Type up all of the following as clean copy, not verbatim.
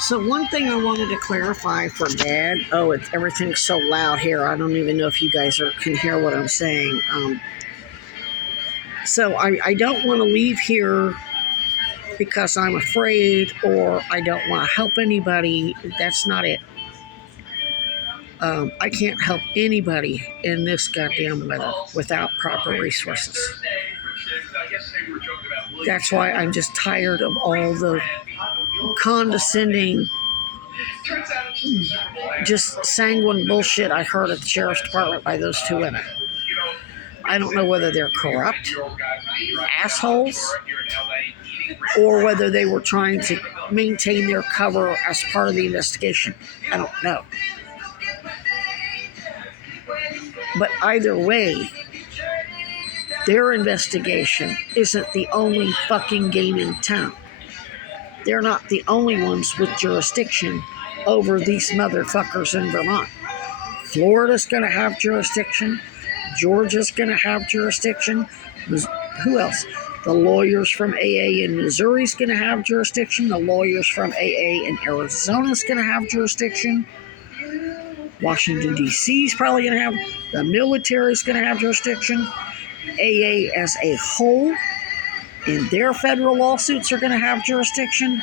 So one thing I wanted to clarify for Dad. Oh, everything's so loud here. I don't even know if you guys can hear what I'm saying. So I don't want to leave here because I'm afraid or I don't want to help anybody. That's not it. I can't help anybody in this goddamn weather without proper resources. That's why I'm just tired of all the condescending, just sanguine bullshit I heard at the sheriff's department by those two women. I don't know whether they're corrupt assholes or whether they were trying to maintain their cover as part of the investigation. I don't know. But either way, their investigation isn't the only fucking game in town. They're not the only ones with jurisdiction over these motherfuckers in Vermont. Florida's going to have jurisdiction. Georgia's going to have jurisdiction. Who else? The lawyers from AA in Missouri's going to have jurisdiction. The lawyers from AA in Arizona's going to have jurisdiction. Washington, D.C. is probably going to have. The military's going to have jurisdiction. AA as a whole in their federal lawsuits are going to have jurisdiction.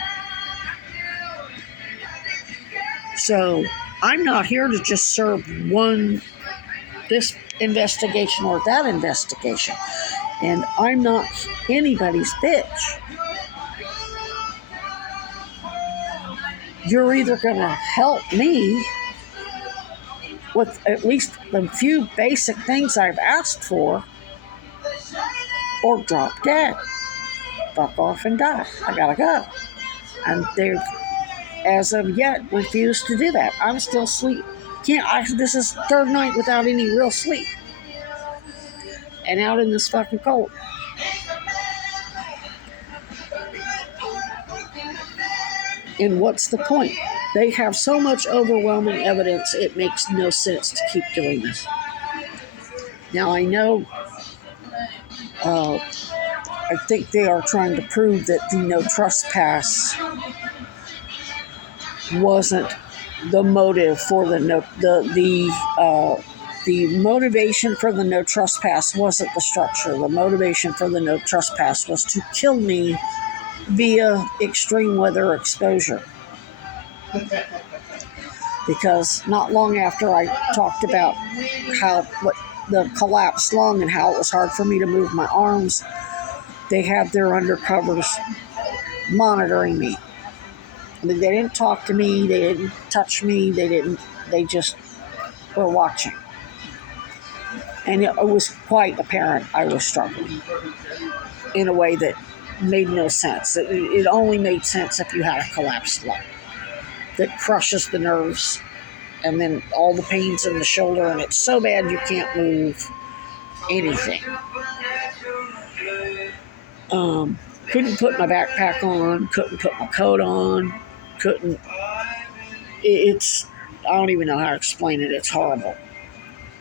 So I'm not here to just serve this investigation or that investigation. And I'm not anybody's bitch. You're either going to help me with at least the few basic things I've asked for, or drop dead. Fuck off and die. I gotta go. And they've, as of yet, refused to do that. I'm still asleep. This is third night without any real sleep. And out in this fucking cold. And what's the point? They have so much overwhelming evidence, it makes no sense to keep doing this. Now, I know, I think they are trying to prove that the no trespass wasn't the motive for the motivation for the no trespass wasn't the structure. The motivation for the no trespass was to kill me via extreme weather exposure. Because not long after I talked about what the collapsed lung and how it was hard for me to move my arms, they had their undercovers monitoring me. They didn't talk to me, they didn't touch me, they just were watching. And it was quite apparent I was struggling in a way that made no sense. It only made sense if you had a collapsed lung that crushes the nerves, and then all the pains in the shoulder, and it's so bad you can't move anything. Couldn't put my backpack on, couldn't put my coat on, I don't even know how to explain it. It's horrible.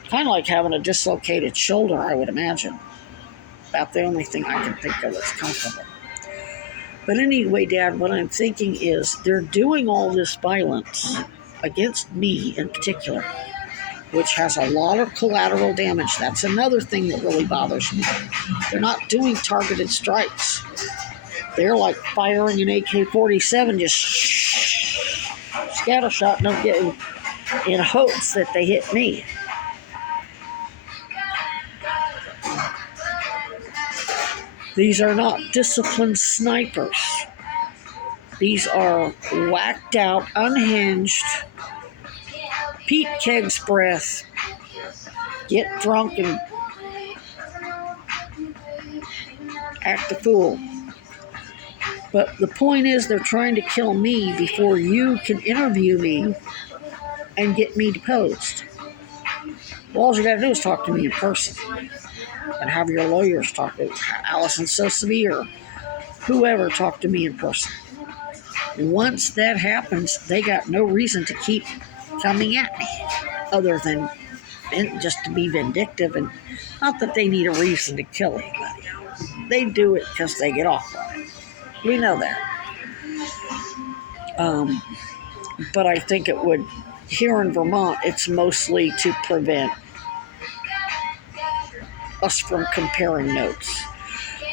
Kind of like having a dislocated shoulder, I would imagine. About the only thing I can think of that's comfortable. But anyway, Dad, what I'm thinking is they're doing all this violence against me in particular, which has a lot of collateral damage. That's another thing that really bothers me. They're not doing targeted strikes. They're like firing an AK-47, just scattershot, don't get in hopes that they hit me. These are not disciplined snipers. These are whacked out, unhinged, Pete Keg's breath, get drunk and act a fool. But the point is, they're trying to kill me before you can interview me and get me deposed. Well, all you gotta do is talk to me in person and have your lawyers talk to Allison Sosebee or whoever talk to me in person. And once that happens, they got no reason to keep coming at me other than just to be vindictive, and not that they need a reason to kill anybody. They do it because they get off on it. We know that. Um, but I think it would, here in Vermont, it's mostly to prevent us from comparing notes.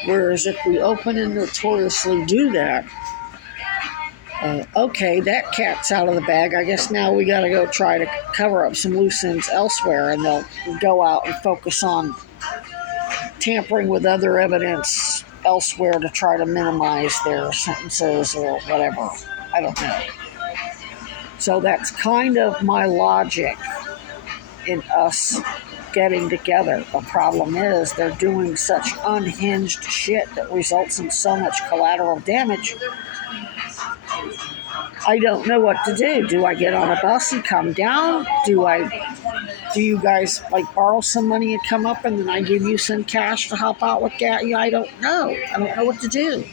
Whereas if we open and notoriously do that, okay, that cat's out of the bag. I guess now we got to go try to cover up some loose ends elsewhere, and they'll go out and focus on tampering with other evidence elsewhere to try to minimize their sentences or whatever. I don't know. So that's kind of my logic in us getting together. The problem is they're doing such unhinged shit that results in so much collateral damage. I don't know what to do. Do I get on a bus and come down? Do you guys like borrow some money and come up and then I give you some cash to help out with that? Yeah, I don't know. I don't know what to do.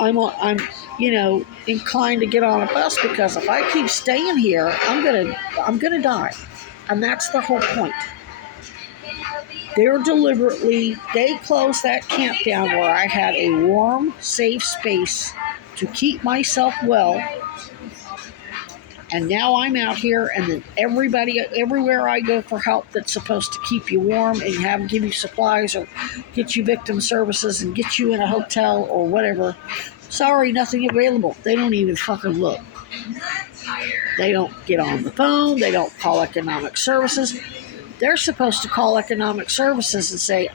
I'm inclined to get on a bus because if I keep staying here, I'm gonna die. And that's the whole point. They closed that camp down where I had a warm, safe space to keep myself well. And now I'm out here, and then everywhere I go for help that's supposed to keep you warm and give you supplies or get you victim services and get you in a hotel or whatever. Sorry, nothing available. They don't even fucking look. They don't get on the phone. They don't call economic services. They're supposed to call economic services and say,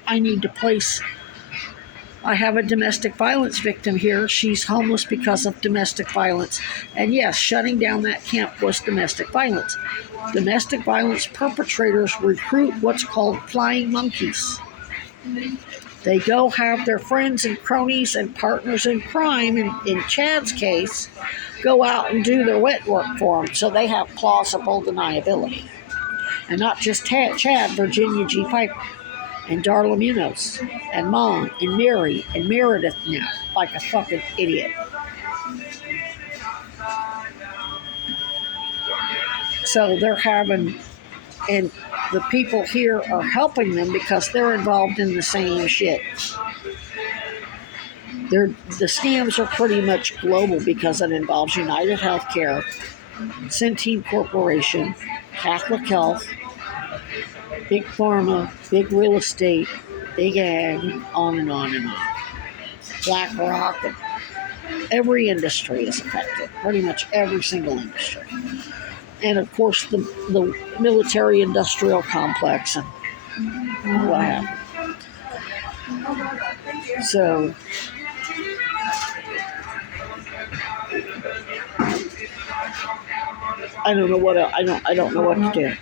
I have a domestic violence victim here. She's homeless because of domestic violence. And yes, shutting down that camp was domestic violence. Domestic violence perpetrators recruit what's called flying monkeys. They go have their friends and cronies and partners in crime, in Chad's case, go out and do their wet work for them so they have plausible deniability. And not just Chad, Virginia G. Piper, and Darla Munoz, and Mom, and Mary, and Meredith now, like a fucking idiot. So they're having, and the people here are helping them because they're involved in the same shit. The scams are pretty much global because it involves United Healthcare, Centene Corporation, Catholic Health, Big Pharma, Big Real Estate, Big Ag, on and on and on. BlackRock, and every industry is affected, pretty much every single industry. And of course the military-industrial complex and what have you. So I don't know what I don't know what to do.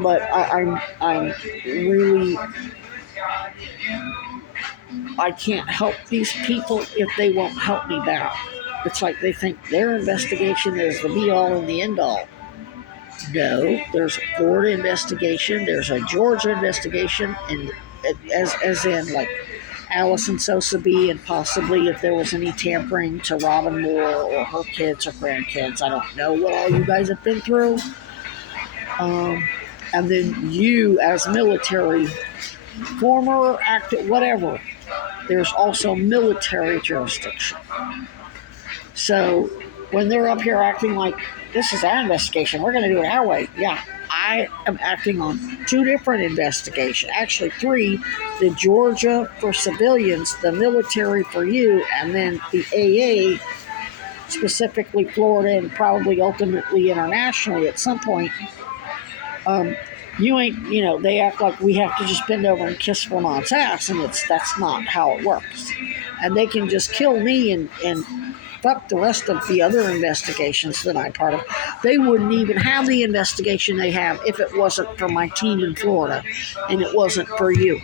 But I'm really, I can't help these people if they won't help me back. It's like they think their investigation is the be-all and the end-all. No, there's a Florida investigation, there's a Georgia investigation, and as in like Allison Sosa B, and possibly if there was any tampering to Robin Moore or her kids or grandkids. I don't know what all you guys have been through. And then you as military, former or active, whatever, there's also military jurisdiction. So when they're up here acting like, this is our investigation, we're going to do it our way. Yeah, I am acting on 2 different investigations. Actually 3, the Georgia for civilians, the military for you, and then the AA, specifically Florida and probably ultimately internationally at some point. They act like we have to just bend over and kiss Vermont's ass, and that's not how it works. And they can just kill me and fuck the rest of the other investigations that I'm part of. They wouldn't even have the investigation they have if it wasn't for my team in Florida, and it wasn't for you.